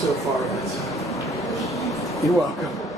so far. You're welcome.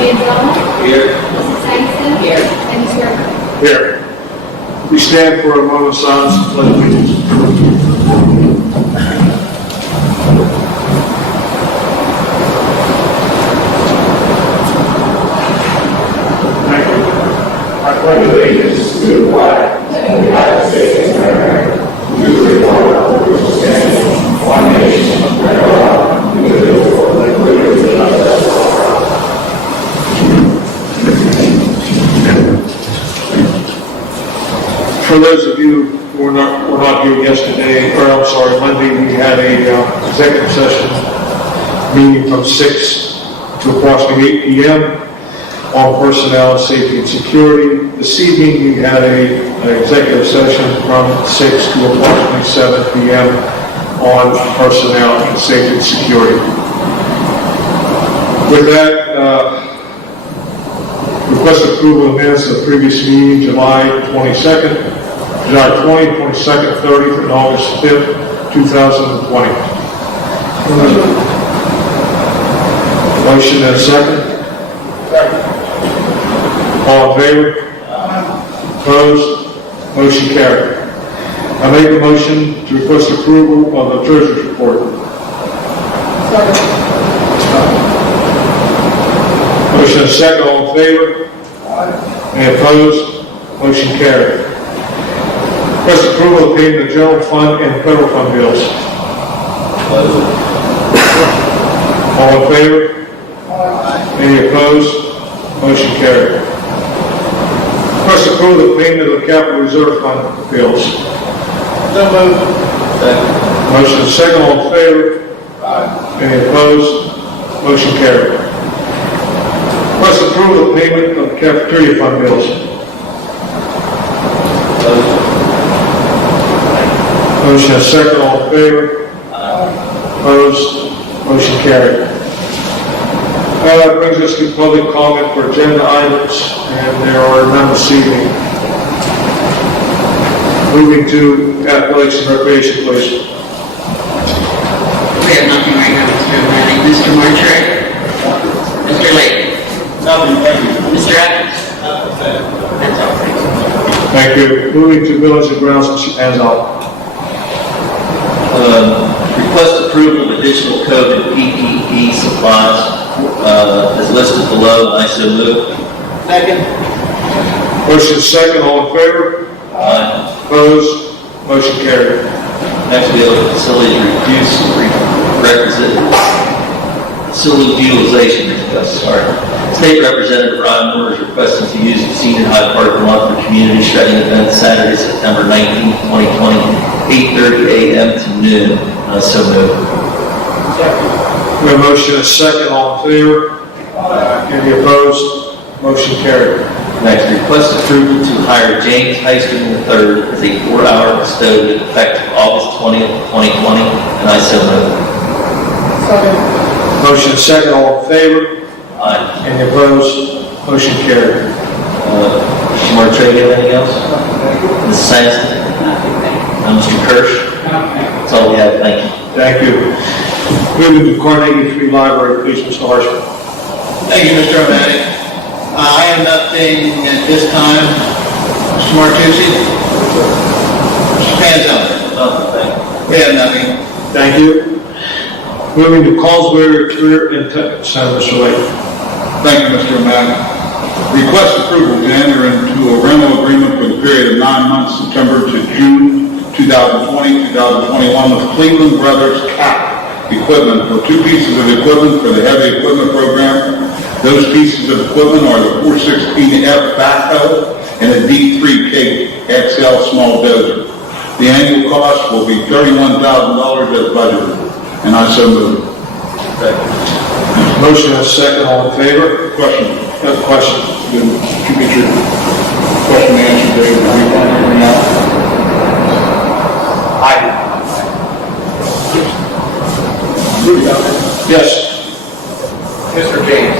Manzella. Here. Mrs. Sangston. Here. And Mr. Evans. Here. We stand for a moment of silence and pledge allegiance. Thank you. I pledge allegiance to the flag of the United States of America, to the republic which stands one nation under God, indivisible, with liberty and justice for all. For those of you who were not here yesterday, or I'm sorry, Monday, we had a executive session meeting from 6 to approximately 8 p.m. on personnel, safety, and security. This evening, we had an executive session from 6 to approximately 7 p.m. on personnel and safety and security. With that, request approval of minutes of the previous meeting, July 20, 22nd, 30th, and August 5th, 2020. Motion and a second. All in favor? Opposed? Motion carried. I make a motion to request approval of the treasurer's report. Motion and a second. All in favor? Any opposed? Motion carried. Request approval of payment of general fund and federal fund bills. All in favor? Any opposed? Motion carried. Request approval of payment of the capital reserve fund bills. So moved. Motion is second. All in favor? Any opposed? Motion carried. Request approval of payment of the cafeteria fund bills. Motion is second. All in favor? Opposed? Motion carried. That brings us to public comment for agenda items, and there are none this evening. Moving to athletics and recreation, please. We have nothing right now, Mr. O'Malley. Mr. Martre? Mr. Lake? Nothing, thank you. Mr. Evans? That's all. Thank you. Moving to village and grounds, Mr. Manzella. Request approval of additional COVID PPE supplies as listed below, and I so move. Second. Motion is second. All in favor? Opposed? Motion carried. Next, we have a facility reduce requisite facility utilization request. State Representative Ryan Moore is requesting to use the Senior High parking lot for community shredding event Saturday, September 19, 2020, 8:30 a.m. to noon. I so move. We have a motion is second. All in favor? Any opposed? Motion carried. Next, request approval to hire James Heisman III as a 4-hour custodian effective August 20th, 2020, and I so move. Motion is second. All in favor? Aye. Any opposed? Motion carried. Mr. Martre, you have anything else? Ms. Sanston? Mr. Kirsch? That's all we have. Thank you. Thank you. Moving to Carnegie Free Library, please, Mr. Harshman. Thank you, Mr. O'Malley. I have nothing at this time. Mr. Martucci? Mr. Manzella? We have nothing. Thank you. Moving to Callsbury Career and Tech Center, Mr. Lake. Thank you, Mr. O'Malley. Request approval to enter into a rental agreement for the period of 9 months, September to June 2020-2021 with Cleveland Brothers CAP equipment for 2 pieces of equipment for the heavy equipment program. Those pieces of equipment are the 416F backhoe and a D3K XL small dozer. The annual cost will be $31,000 as budgeted, and I so move. Motion is second. All in favor? Question. Question. Did you get your question answered, David? Yes. Mr. James,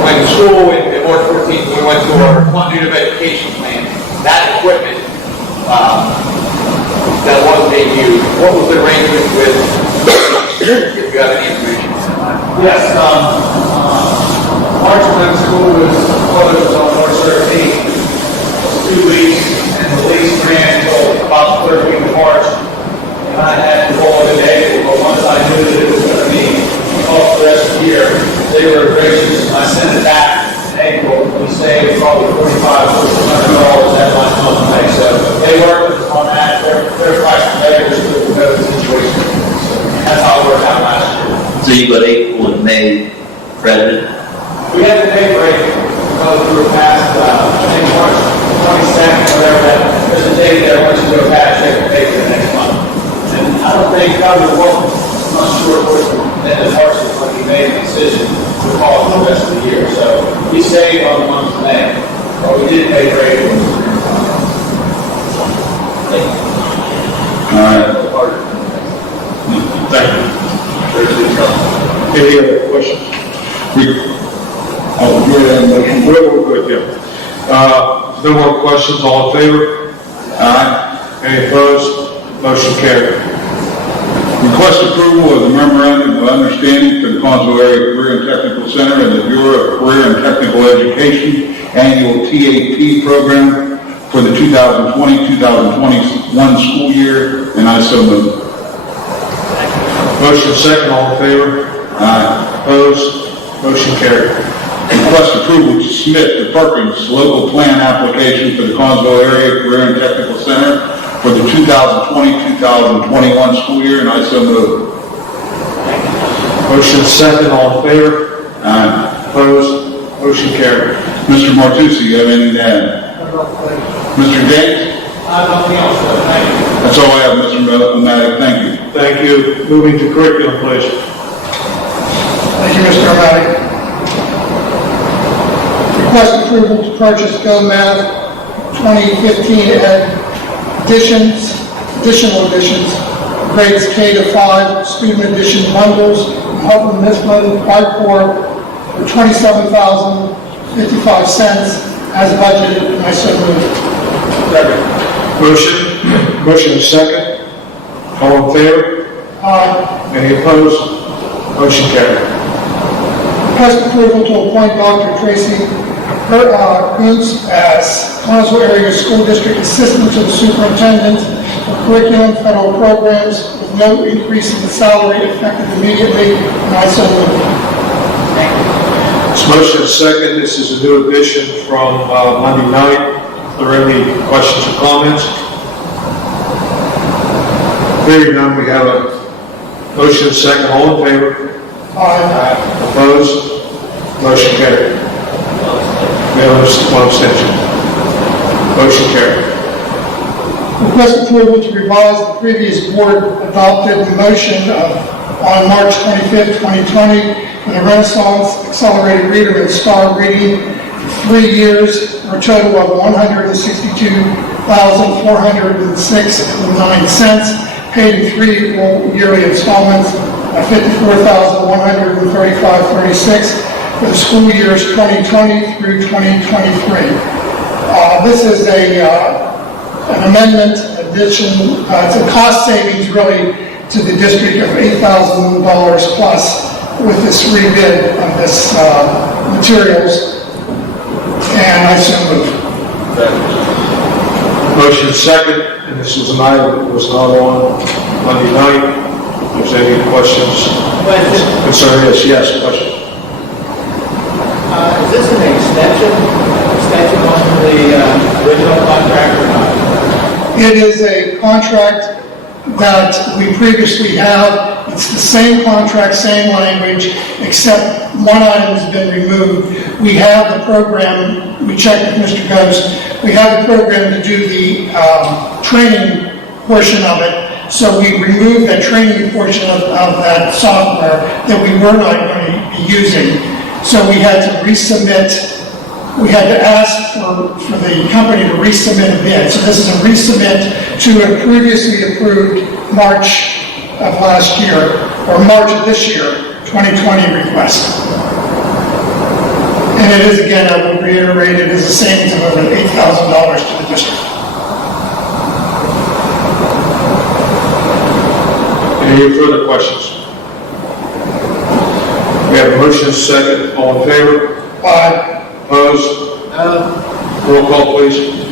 when school in March 14th, we went to our continuity of education plan, that equipment that wasn't being used, what was the arrangement with, if you have any information? Yes, March when school was closed on March 13th, 2 weeks, and the lease ran until about the 3rd week of March. And I had to roll it in April, but once I knew that it was going to be off the rest of the year, they were gracious. I sent it back in April. We saved probably $4,500 that last month of May. So they worked with us on that. They're price competitors to the COVID situation. So that's how it worked out last year. So you got April and May credited? We had to pay for it, because we were past, I think March 22nd, whatever that, there's a date there, once you go past, you have to pay for the next month. And I don't think, probably won't, I'm not sure what the end of March is when he made the decision to call it the rest of the year. So we saved on the month of May, but we did pay for April. All right. Thank you. Any other questions? We're good, yeah. No more questions, all in favor? Aye. Any opposed? Motion carried. Request approval of the memorandum of understanding for the Conzo Area Career and Technical Center and the Bureau of Career and Technical Education Annual TAP Program for the 2020-2021 school year, and I so move. Motion second, all in favor? Aye. Opposed? Motion carried. Request approval to submit the Perkins local plan application for the Conzo Area Career and Technical Center for the 2020-2021 school year, and I so move. Motion second, all in favor? Aye. Opposed? Motion carried. Mr. Martucci, you have anything to add? Mr. Gates? Nothing else, thank you. That's all I have, Mr. Maddox. Thank you. Thank you. Moving to curriculum, please. Thank you, Mr. O'Malley. Request approval to purchase Go Math 2015 additional editions, grades K to 5, student edition bundles, and Houghton Mifflin Whiteboard for $27,055 as budgeted, and I so move. Motion is second. All in favor? Aye. Any opposed? Motion carried. Request approval to appoint Dr. Tracy Kuntz as Conzo Area School District Assistant to the Superintendent for Curriculum Federal Programs with no increase in the salary effective immediately, and I so move. This motion is second. This is a new addition from Monday night. Are there any questions or comments? Hearing none, we have a motion is second. All in favor? Aye. Opposed? Motion carried. We have one abstention. Motion carried. Request approval to revise the previous board adopted motion on March 25th, 2020 for the Renaissance Accelerated Reader and Star Reading for 3 years for a total of $162,406.09, paid in 3 equal yearly installments of $54,135.36 for the school years 2020 through 2023. This is an amendment, addition, it's a cost savings really to the district of $8,000 plus with this rebid of this materials, and I so move. Motion is second, and this was an item that was not on Monday night. If there's any questions concerning this, yes, question. Is this an extension on the original contract or not? It is a contract that we previously have. It's the same contract, same language, except one item has been removed. We have the program, we checked with Mr. Ghost, we have the program to do the training portion of it. So we removed that training portion of that software that we were not going to be using. So we had to resubmit, we had to ask for the company to resubmit a bid. So this is a resubmit to a previously approved March of last year, or March of this year, 2020 request. And it is, again, I would reiterate, it is a savings of over $8,000 to the district. Any further questions? We have a motion and a second. All in favor? Aye. Opposed? Roll call, please. Mr.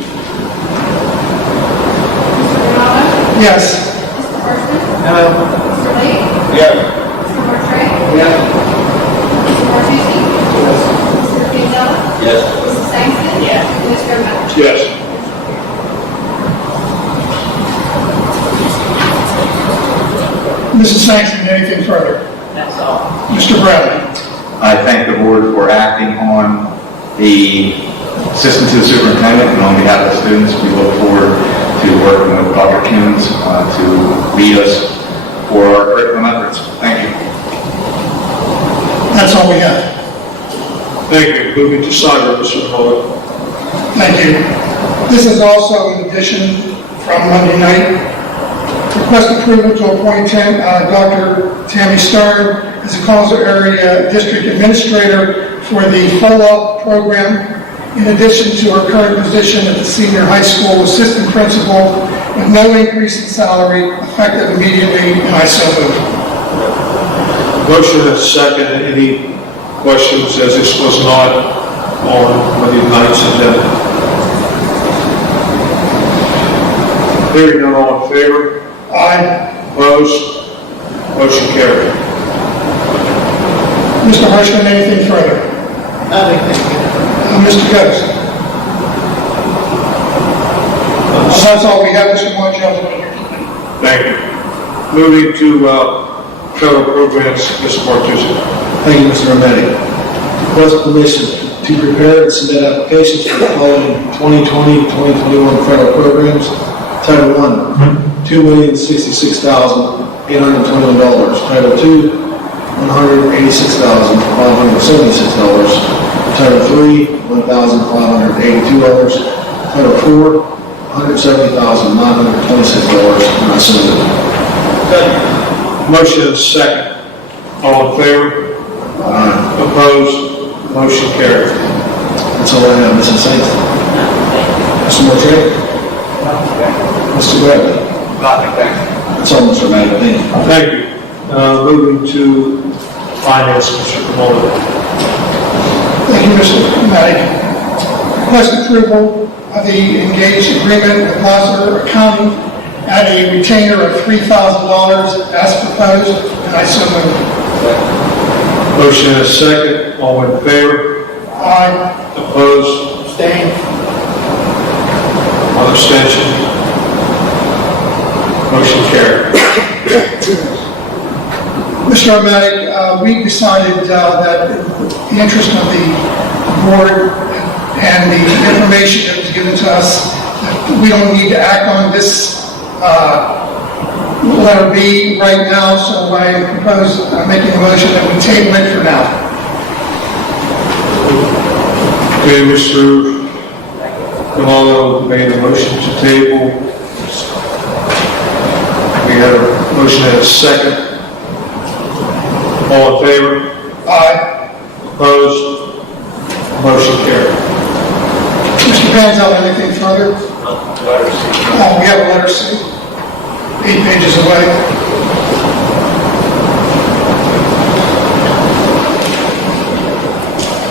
Ronaldo? Yes. Mr. Horstman? No. Mr. Lee? Yes. Mr. Mortrey? Yes. Mr. Martucci? Mr. Piazella? Yes. Mrs. Sangston? Yes. And Mr. O'Malley? Yes. Mrs. Sangston, anything further? That's all. Mr. Bradley? I thank the board for acting on the assistant to the superintendent, and on behalf of the students, we look forward to working with Dr. Kimmons to lead us for our curriculum efforts. Thank you. That's all we have. Thank you. Moving to cyber, Mr. Ronaldo. Thank you. This is also an addition from Monday night. Request approval to appoint Dr. Tammy Stern as the Collinsville Area District Administrator for the follow-up program, in addition to her current position at the Senior High School Assistant Principal, with no increase in salary, effective immediately, and I so move. Motion and a second. Any questions, as this was not on Monday night's agenda? Hearing none, all in favor? Aye. Opposed? Motion carried. Mr. Hirschman, anything further? Nothing, thank you. Mr. Ghost? That's all we have, Mr. Monticello. Thank you. Moving to federal programs, Mr. Martucci. Thank you, Mr. Rometti. Request permission to prepare and submit applications for the following 2020-2021 federal programs. Title I, $2,066,821. Title II, $186,576. Title III, $1,582. Title IV, $170,926. And I so move. Motion and a second. All in favor? Opposed? Motion carried. That's all I have, Mrs. Saints. Mr. Mortrey? Mr. Bradley? Nothing, thank you. That's all, Mr. Madden. Thank you. Thank you. Moving to finance, Mr. Ronaldo. Thank you, Mr. Maddox. Request approval of the engaged agreement with Gloucester County at a retainer of $3,000 as proposed, and I so move. Motion and a second. All in favor? Aye. Opposed? Abstain. One abstention. Motion carried. Mr. O'Malley, we decided that in the interest of the board and the information that was given to us, that we don't need to act on this letter B right now, so I propose making a motion that we table it for now. Okay, Mr. Ronaldo made a motion to table. We have a motion and a second. All in favor? Aye. Opposed? Motion carried. Mr. Panzel, anything further? We have a letter C, 8 pages away.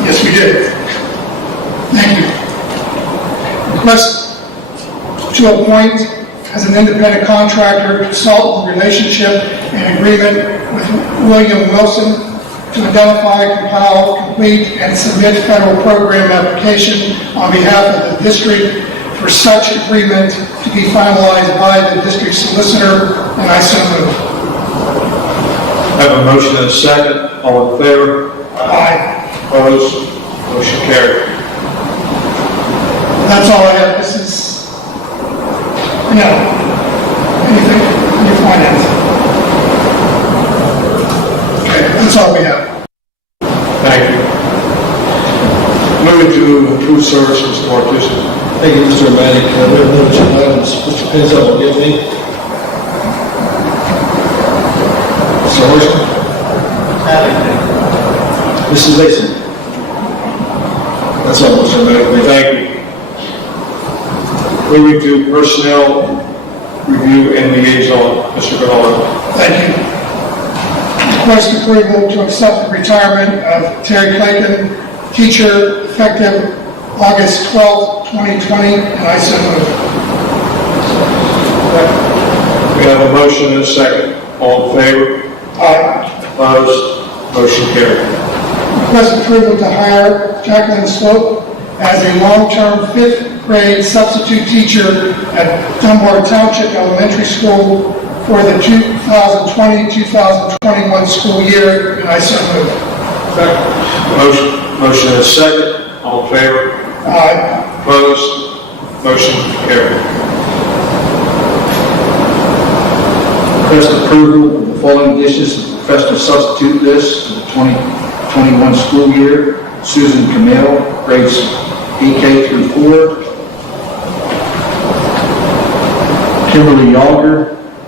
Yes, we did. Thank you. Request to appoint as an independent contractor, consultant, relationship, and agreement with William Wilson to identify, compile, complete, and submit federal program application on behalf of the district for such agreement to be finalized by the district solicitor, and I so move. I have a motion and a second. All in favor? Aye. Opposed? Motion carried. That's all I have. This is, anything in your finance? Okay, that's all we have. Thank you. Moving to food service, Mr. Martucci. Thank you, Mr. Rometti. We have no agenda items. Mr. Panzel will give me. Mr. Horstman? Mrs. Mason? That's all, Mr. Rometti. Thank you. Moving to personnel review and liaison, Mr. Ronaldo. Thank you. Request approval to accept the retirement of Terry Clayton, teacher, effective August 12, 2020, and I so move. We have a motion and a second. All in favor? Aye. Opposed? Motion carried. Request approval to hire Jacqueline Slope as a long-term fifth grade substitute teacher at Dunbar Township Elementary School for the 2020-2021 school year, and I so move. Motion and a second. All in favor? Aye. Opposed? Motion carried. Request approval of the following additions to the professional substitute list for the 2021 school year. Susan Camille, grades EK through 4. Kimberly Yager,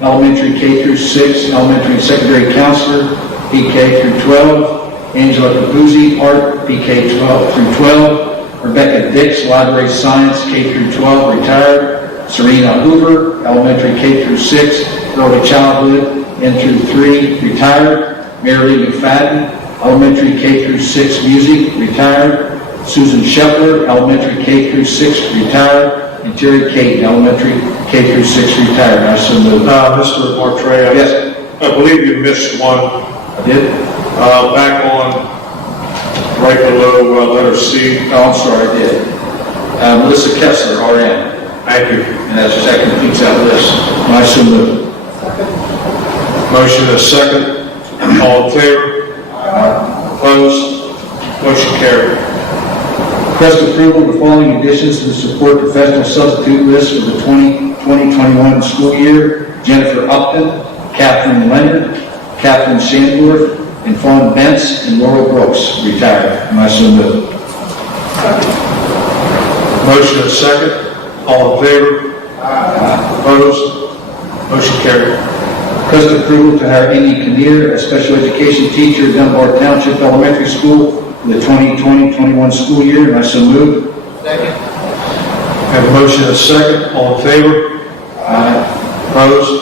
elementary K through 6, elementary and secondary counselor, EK through 12. Angela Capuzzi, art, PK 12 through 12. Rebecca Dix, library science, K through 12, retired. Serena Hoover, elementary K through 6, early childhood, N through 3, retired. Mary Lee McFadden, elementary K through 6, music, retired. Susan Shepler, elementary K through 6, retired. And Terry Kate, elementary K through 6, retired. I so move. Mr. Martre, Yes. I believe you missed one. I did? Back on, right below letter C. Oh, I'm sorry, I did. Melissa Kessler, RN. Thank you. And that completes that list. I so move. Motion and a second. All in favor? Opposed? Motion carried. Request approval of the following additions to the support professional substitute list for the 2020-21 school year. Jennifer Upton, Catherine Leonard, Catherine Sandorf, and Fawn Bentz, and Laurel Brooks, retired. And I so move. Motion and a second. All in favor? Opposed? Motion carried. Request approval to hire Amy Kinnear as special education teacher at Dunbar Township Elementary School for the 2020-21 school year, and I so move. Second. Have a motion and a second. All in favor? Opposed?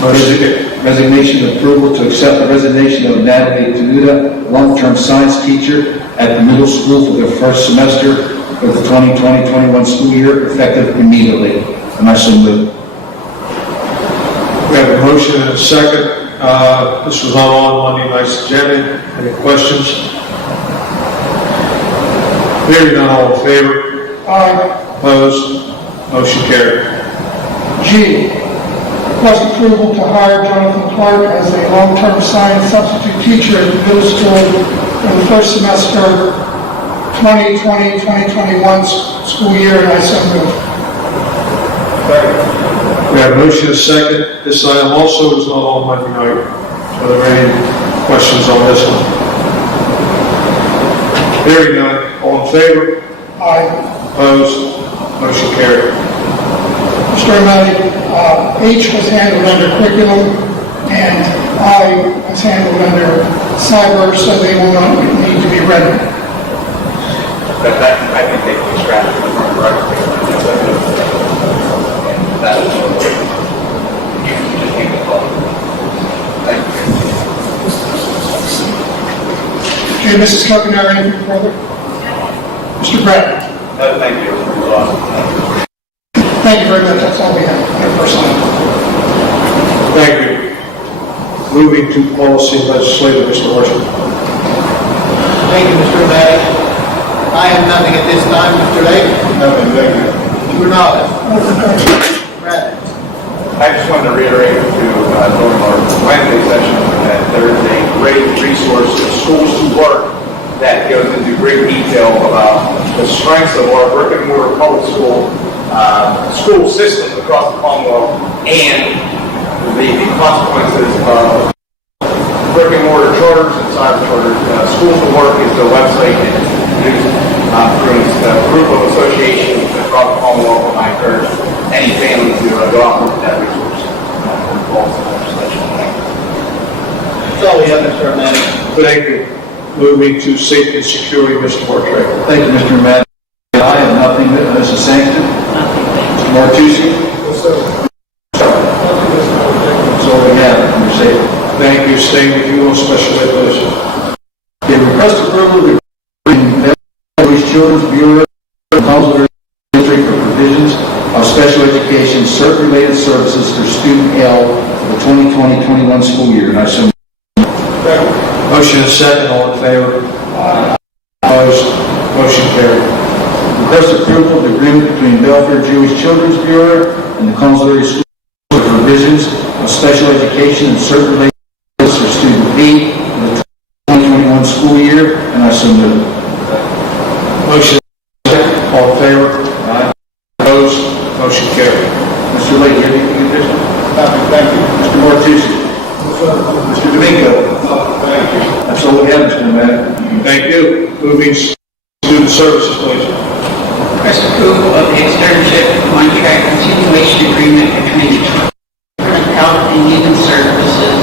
Motion carried. Resignation approval to accept the resignation of Natalie Tenuta, long-term science teacher at the middle school for the first semester of the 2020-21 school year, effective immediately, and I so move. We have a motion and a second. This was not on Monday night's agenda. Any questions? Hearing none, all in favor? Aye. Opposed? Motion carried. G, request approval to hire Jonathan Clark as a long-term science substitute teacher at the middle school for the first semester 2020-2021 school year, and I so move. We have a motion and a second. This item also is not on Monday night. Are there any questions on this one? Hearing none, all in favor? Aye. Opposed? Motion carried. Mr. O'Malley, H was handled under curriculum, and I was handled under cyber, so they will not need to be read. But that, I think they can extract it from the record. That is what you just need to follow. Thank you. Okay, Mrs. Kokenar, anything further? Mr. Brett? Thank you. It was awesome. Thank you very much, that's all we have, personnel. Thank you. Moving to policy and legislative, Mr. Marshall. Thank you, Mr. O'Malley. I have nothing at this time, Mr. Lake. Nothing, thank you. Mr. Ronaldo. Brad. I just wanted to reiterate to during our Wednesday session that there is a great resource, Schools to Work, that goes into great detail about the strengths of our brick and mortar public school systems across the Commonwealth and the consequences of brick and mortar charters and cyber charters. Schools to Work is the website that is produced through a group of associations across the Commonwealth, and I encourage any family to go out and look at that resource. That's all we have, Mr. O'Malley. Thank you. Moving to safety and security, Mr. Martre. Thank you, Mr. O'Malley. I have nothing, Mrs. Sankton. Mr. Martucci. That's all we have, Mr. Safer. Thank you. Staying with you on special approval of the Jewish Children's Bureau and Consular District for provisions of special education cert-related services for student L for the 2020-21 school year. And I so Motion is second, all in favor? Opposed? Motion carried. request approval of the agreement between Belfair Jewish Children's Bureau and the Consular School for provisions of special education and cert-related services for student B for the 2021 school year. And I so move. Motion is second, all in favor? Opposed? Motion carried. Mr. Lake, you have anything additional? Nothing, thank you. Mr. Martucci? Mr. D'Amico? Thank you. That's all we have, Mr. Mayor. Thank you. Moving student services, please. Request approval of the externship contract continuation agreement between the Department of Health and Human Services,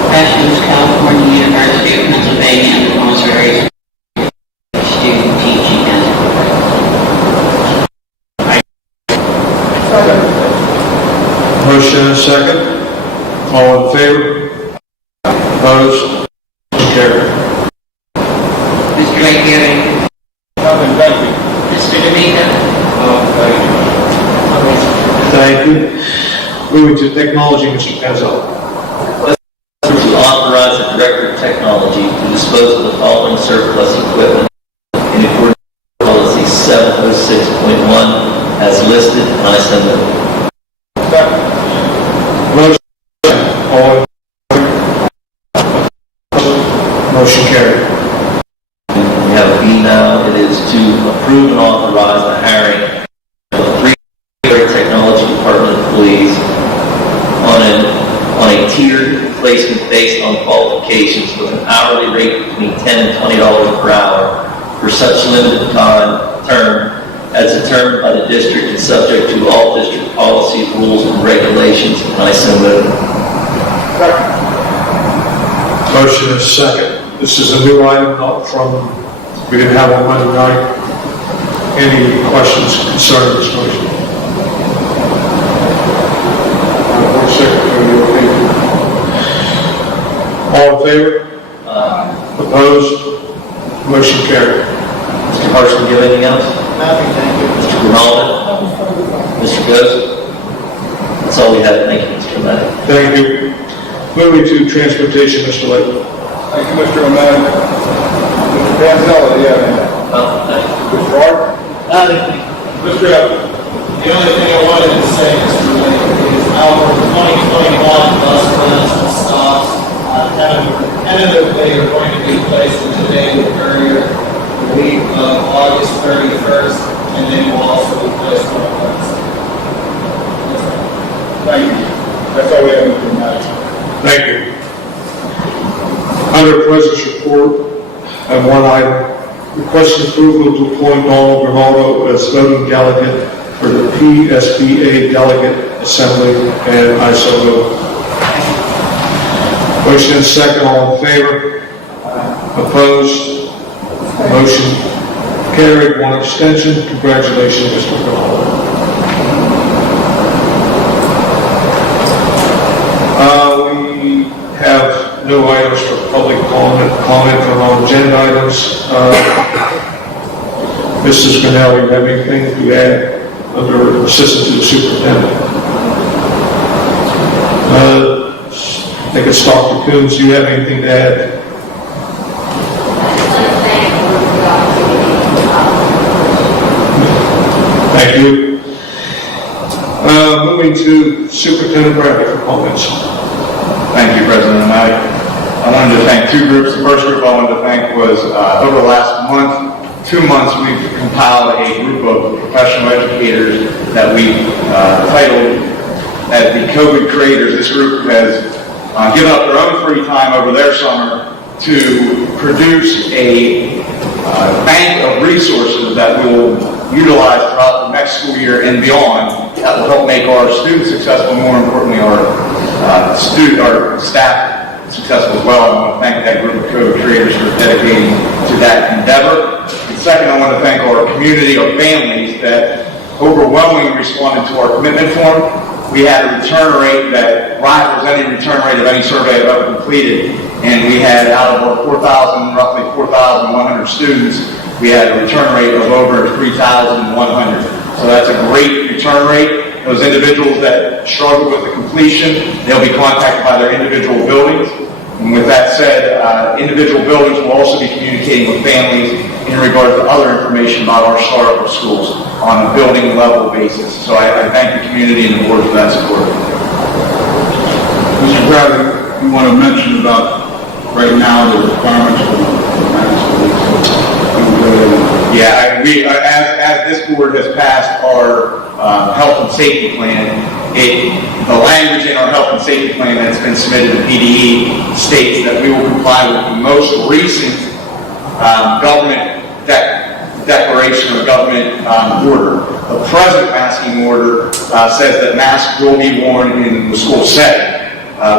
Professionals, California University of Pennsylvania, and the Missouri Student Teaching and Motion is second, all in favor? Opposed? Motion carried. Mr. Lake, you have anything? Nothing, thank you. Mr. D'Amico? Thank you. Moving to technology, Mr. Penzo. To authorize the Director of Technology to dispose of the following surplus equipment in accordance with policy 706.1 as listed, and I so move. Motion, all in favor? Motion carried. We have an email. It is to approve and authorize the hiring of 3 technology department employees on a tiered placement based on qualifications with an hourly rate between $10 and $20 per hour for such limited term as determined by the district and subject to all district policies, rules, and regulations. And I so move. Motion is second. This is a new item, not from, we didn't have on Monday night. Any questions concerning this motion? Board Secretary, your opinion. All in favor? Opposed? Motion carried. Mr. Harrison, do you have anything else? Nothing, thank you. Mr. Grimaldi? Mr. Ghost? That's all we have. Thank you, Mr. O'Malley. Thank you. Moving to transportation, Mr. Lake. Thank you, Mr. O'Malley. Mr. Panzella, do you have anything? Thank you. Mr. Hart? Mr. Evans? The only thing I wanted to say, Mr. Lake, is our 2021 bus runs and stops, tentatively are going to be placed in the daily courier the week of August 31st, and then will also be placed on Wednesday. Thank you. That's all we have, Mr. O'Malley. Thank you. Under President's report, I have one item. Requesting approval to appoint Donald Ronaldo as voting delegate for the PSBA Delegate Assembly, and I so move. Motion is second, all in favor? Opposed? Motion carried, one abstention. Congratulations, Mr. Ronaldo. We have no items for public comment on all agenda items. Mrs. Grinnell, you have anything to add under assistant to the superintendent? I think it's Dr. Coons. Do you have anything to add? Thank you. Moving to Superintendent Bradley for comments. Thank you, President O'Malley. I wanted to thank 2 groups. The first group I wanted to thank was over the last 2 months, we've compiled a group of professional educators that we titled as the COVID Creators. This group has given up their own free time over their summer to produce a bank of resources that we will utilize throughout the next school year and beyond that will help make our students successful, more importantly, our staff successful as well. I want to thank that group of COVID creators for dedicating to that endeavor. And second, I want to thank our community, our families that overwhelmingly responded to our commitment form. We had a return rate that rivals any return rate of any survey I've ever completed. and we had out of our 4,000, roughly 4,100 students, we had a return rate of over 3,100. So that's a great return rate. Those individuals that struggle with the completion, they'll be contacted by their individual buildings. And with that said, individual buildings will also be communicating with families in regard to other information about our startup schools on a building level basis. So I thank the community and the board for that support. Mr. Bradley, you want to mention about right now the requirements for mask release? Yeah, as this board has passed our health and safety plan, the language in our health and safety plan that's been submitted to PDE states that we will comply with the most recent government declaration or government order. The present masking order says that masks will be worn in the school setting.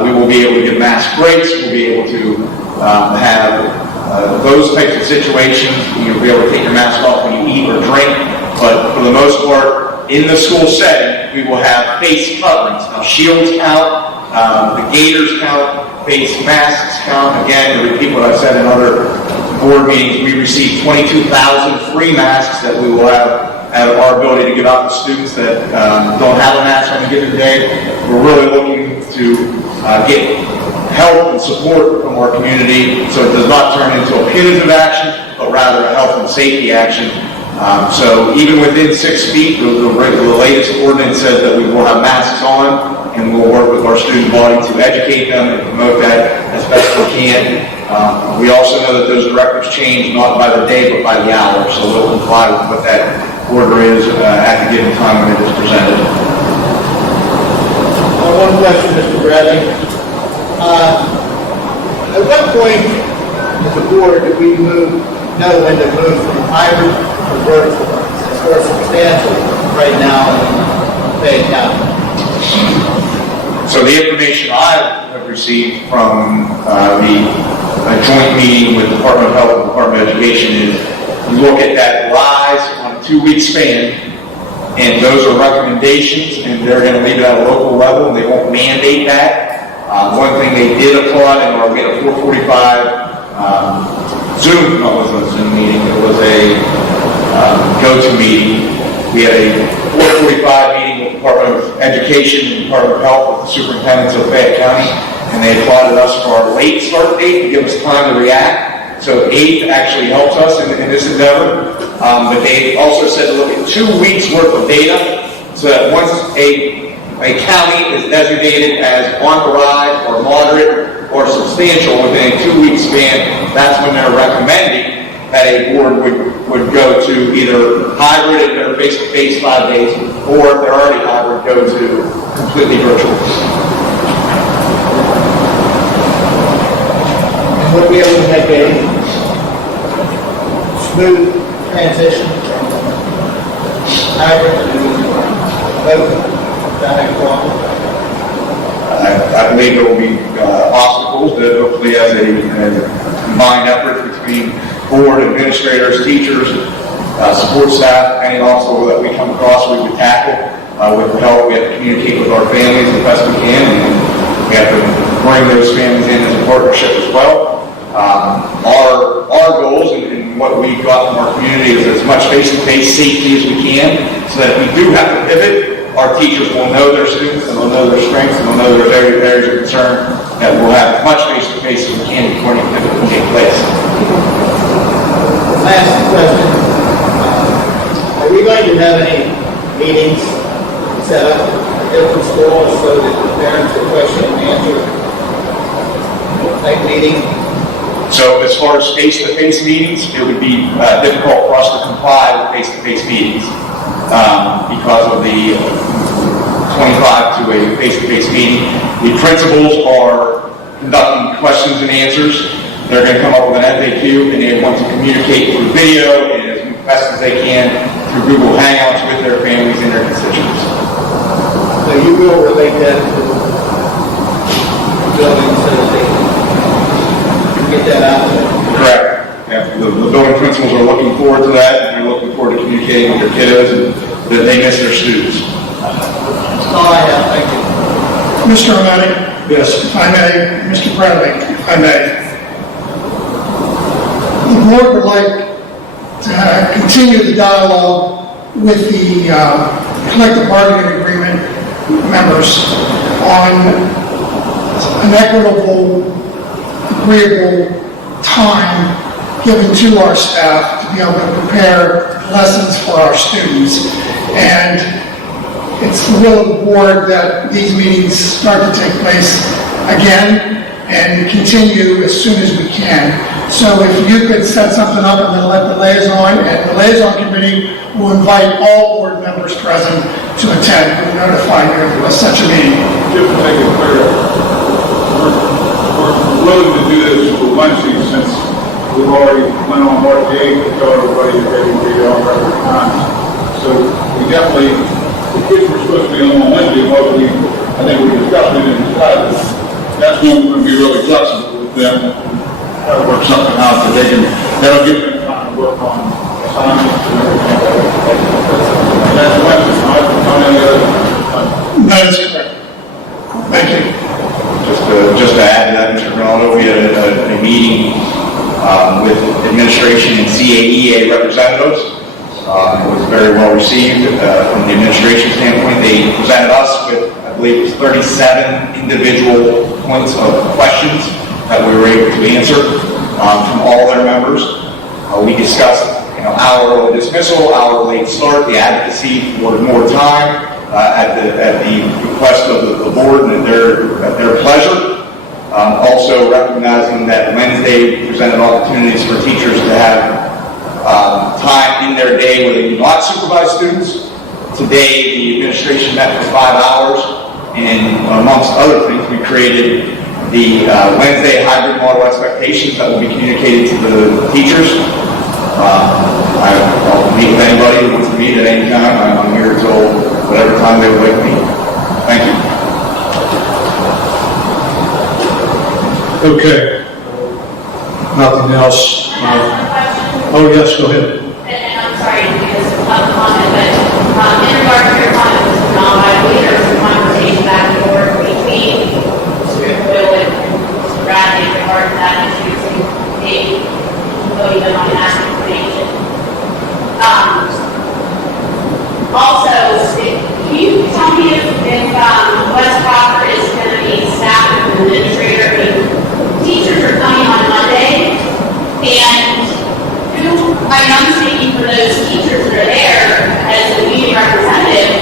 We will be able to give mask breaks. We'll be able to have those types of situations. You'll be able to take your mask off when you eat or drink. But for the most part, in the school setting, we will have face coverings. Now, shields count, the gaiters count, face masks count. Again, to repeat what I've said in other board meetings, we received 22,000 free masks that we will have at our ability to give out to students that don't have a mask on a given day. We're really looking to get help and support from our community so it does not turn into a punitive action, but rather a health and safety action. So even within 6 feet, the latest ordinance says that we will have masks on, and we'll work with our student body to educate them and promote that as best we can. We also know that those directives change not by the day but by the hour, so we'll comply with what that order is at the given time when it is presented. One question, Mr. Bradley. At what point as a board did we know when to move from hybrid to vertical since we're substantial right now in Fayette County? So the information I have received from a joint meeting with the Department of Health and Department of Education is we look at that rise on a 2-week span, and those are recommendations, and they're going to leave it at a local level, and they won't mandate that. One thing they did applaud, and we had a 4:45 Zoom, no, it wasn't a Zoom meeting, it was a go-to meeting. We had a 4:45 meeting with the Department of Education and Department of Health with the superintendents of Fayette County, and they applauded us for our late start date to give us time to react. So 8 actually helps us in this endeavor. But they also said to look at 2 weeks worth of data so that once a county is designated as on the rise or moderate or substantial within a 2-week span, that's when they're recommending that a board would go to either hybrid if they're face-to-face 5 days, or if they're already hybrid, go to completely virtual. And would be able to make a smooth transition from hybrid to both? I believe there will be obstacles, but hopefully as a combined effort between board, administrators, teachers, support staff, and also that we come across, we would tackle. With the help, we have to communicate with our families the best we can, and we have to bring those families in as a partnership as well. Our goals and what we got from our community is as much face-to-face safety as we can, so that if we do have to pivot, our teachers will know their students, and they'll know their strengths, and they'll know their areas of concern, that we'll have as much face-to-face as we can before any pivot will take place. Last question. Are we going to have any meetings set up at different schools so that the parents will question and answer type meeting? So as far as face-to-face meetings, it would be difficult for us to comply with face-to-face meetings because of the 25 to a face-to-face meeting. The principals are conducting questions and answers. They're going to come up with an FAQ, and they want to communicate through video and as best as they can through Google Hangouts with their families and their constituents. So you will relate that to the building so that they can get that out there? Correct. Yeah, the building principals are looking forward to that, and they're looking forward to communicating with their kiddos and that they miss their students. That's all I have. Thank you. Mr. O'Malley, Yes. If I may, Mr. Bradley, if I may. The board would like to continue the dialogue with the collective bargaining agreement members on an equitable, agreeable time given to our staff to be able to prepare lessons for our students. And it's the will of the board that these meetings start to take place again and continue as soon as we can. So if you could set something up and then let the liaison, and the liaison committee will invite all board members present to attend. We'll notify you of such a meeting. Just to make it clear, we're willing to do this for Wednesday since we've already went on March 8th to tell everybody you're ready to be on regular times. So we definitely, the kids were supposed to be on Wednesday, but I think we discussed it and decided that's when we're going to be really flexible with them. Work something out that that'll give them time to work on assignments and everything. That's Wednesday, not any other time. That is correct. Thank you. Just to add to that, Mr. Ronaldo, we had a meeting with administration and CAEA representatives. It was very well received from the administration standpoint. They presented us with, I believe, it was 37 individual points of questions that we were able to answer from all their members. We discussed, hour dismissal, hour late start, the advocacy for more time at the request of the board and at their pleasure. Also recognizing that Wednesday presented opportunities for teachers to have time in their day where they do not supervise students. Today, the administration met for 5 hours, and amongst other things, we created the Wednesday hybrid model expectations that will be communicated to the teachers. I'll meet with anybody who wants to meet at any time. I'm here until whatever time they would like to meet. Thank you. Okay. Nothing else. Oh, yes, go ahead. And I'm sorry, because it's not a comment, but in regard to your comment, Mr. Ronaldo, I believe there was a conversation back and forth between Mr. Will and Mr. Bradley in regard to that issue to take voting them on that information. Also, can you tell me if West Crawford is going to be staff and administrator? I mean, teachers are coming on Monday, and I'm speaking for those teachers that are there as the union representative.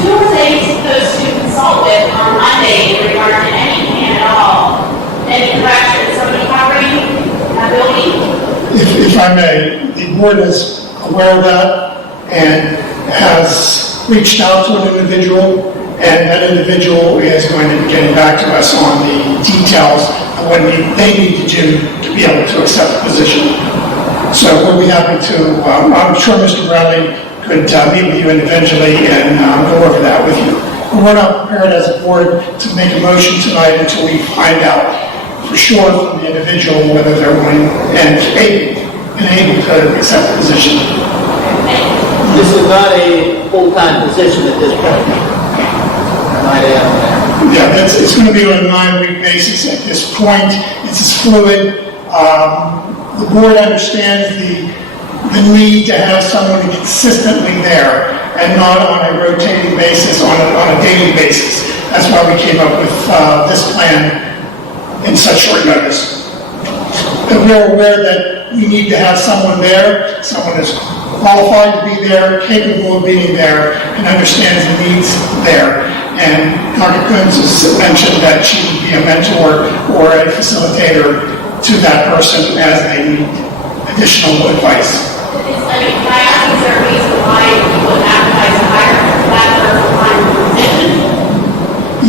Who are they supposed to consult with on Monday in regard to any plan at all? Any direction? Somebody covering that building? If I may, the board is aware of that and has reached out to an individual, and that individual is going to be getting back to us on the details of what they need to do to be able to accept the position. So we'll be happy to, I'm sure Mr. Bradley could meet with you individually and go over that with you. But we're not prepared as a board to make a motion tonight until we find out for sure from the individual whether they're willing and able to accept the position. This is not a full-time position at this point. I might add on that. Yeah, it's going to be on a 9-week basis at this point. It's as fluid. The board understands the need to have someone consistently there and not on a rotating basis, on a daily basis. That's why we came up with this plan in such short notice. And we're aware that we need to have someone there, someone that's qualified to be there, capable of being there, and understands the needs there. And Dr. Coons has mentioned that she would be a mentor or a facilitator to that person as they need additional advice. I mean, can I ask, is there a reason why you would advertise to hire that full-time position?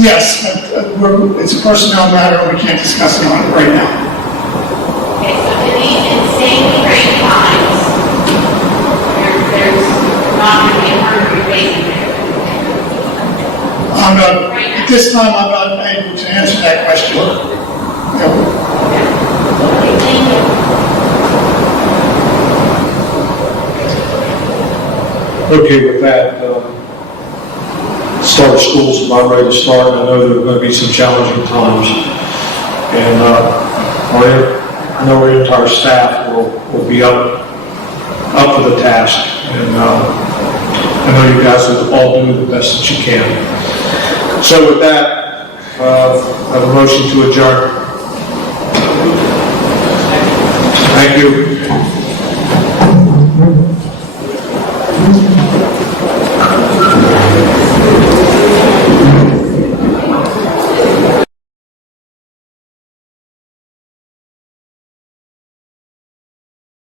Yes, it's a personnel matter, and we can't discuss it on it right now. Okay, so in these insanely great times, there's not going to be a hard replacement there. At this time, I'm not able to answer that question. No. Okay, thank you. Okay, with that, start of school's about ready to start, and I know there are going to be some challenging times. And I know our entire staff will be up for the task, and I know you guys will all do the best that you can. So with that, I have a motion to adjourn. Thank you.